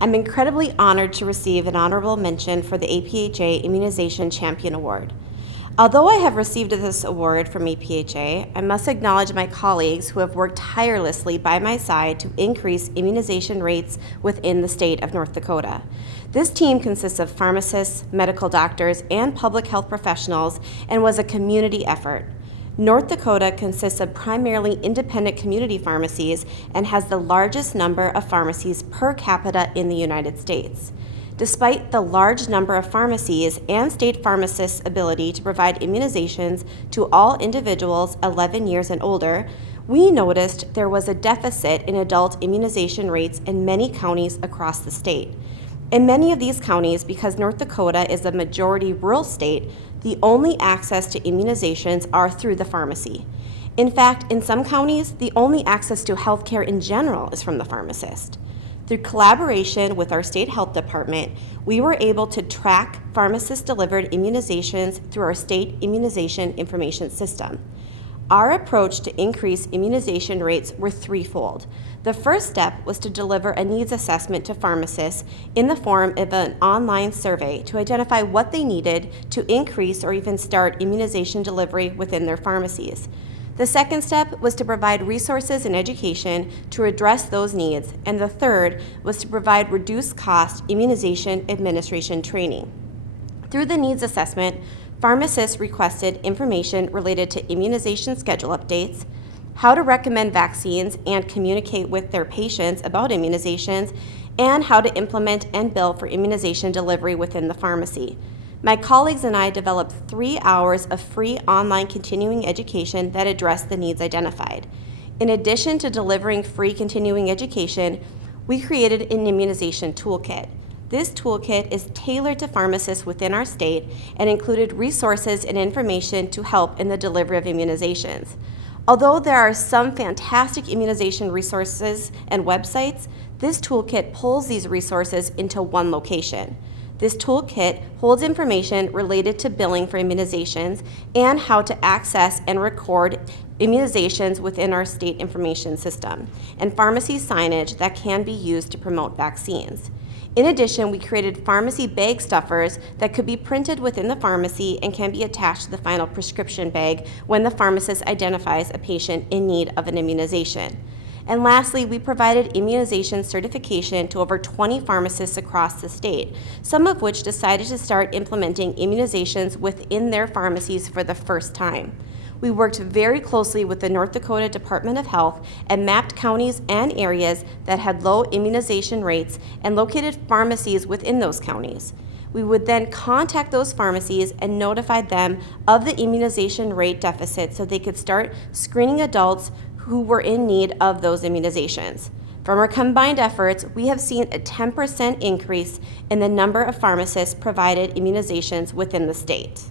I'm incredibly honored to receive an honorable mention for the APHA Immunization Champion Award. Although I have received this award from APHA, I must acknowledge my colleagues who have worked tirelessly by my side to increase immunization rates within the state of North Dakota. This team consists of pharmacists, medical doctors, and public health professionals and was a community effort. North Dakota consists of primarily independent community pharmacies and has the largest number of pharmacies per capita in the United States. Despite the large number of pharmacies and state pharmacists' ability to provide immunizations to all individuals 11 years and older, we noticed there was a deficit in adult immunization rates in many counties across the state. In many of these counties, because North Dakota is a majority rural state, the only access to immunizations are through the pharmacy. In fact, in some counties, the only access to healthcare in general is from the pharmacist. Through collaboration with our state health department, we were able to track pharmacist-delivered immunizations through our state immunization information system. Our approach to increase immunization rates were threefold. The first step was to deliver a needs assessment to pharmacists in the form of an online survey to identify what they needed to increase or even start immunization delivery within their pharmacies. The second step was to provide resources and education to address those needs, and the third was to provide reduced cost immunization administration training. Through the needs assessment, pharmacists requested information related to immunization schedule updates, how to recommend vaccines and communicate with their patients about immunizations, and how to implement and bill for immunization delivery within the pharmacy. My colleagues and I developed 3 hours of free online continuing education that addressed the needs identified. In addition to delivering free continuing education, we created an immunization toolkit. This toolkit is tailored to pharmacists within our state and included resources and information to help in the delivery of immunizations. Although there are some fantastic immunization resources and websites, this toolkit pulls these resources into one location. This toolkit holds information related to billing for immunizations and how to access and record immunizations within our state information system, and pharmacy signage that can be used to promote vaccines. In addition, we created pharmacy bag stuffers that could be printed within the pharmacy and can be attached to the final prescription bag when the pharmacist identifies a patient in need of an immunization. And lastly, we provided immunization certification to over 20 pharmacists across the state, some of which decided to start implementing immunizations within their pharmacies for the first time. We worked very closely with the North Dakota Department of Health and mapped counties and areas that had low immunization rates and located pharmacies within those counties. We would then contact those pharmacies and notify them of the immunization rate deficit so they could start screening adults who were in need of those immunizations. From our combined efforts, we have seen a 10% increase in the number of pharmacists provided immunizations within the state.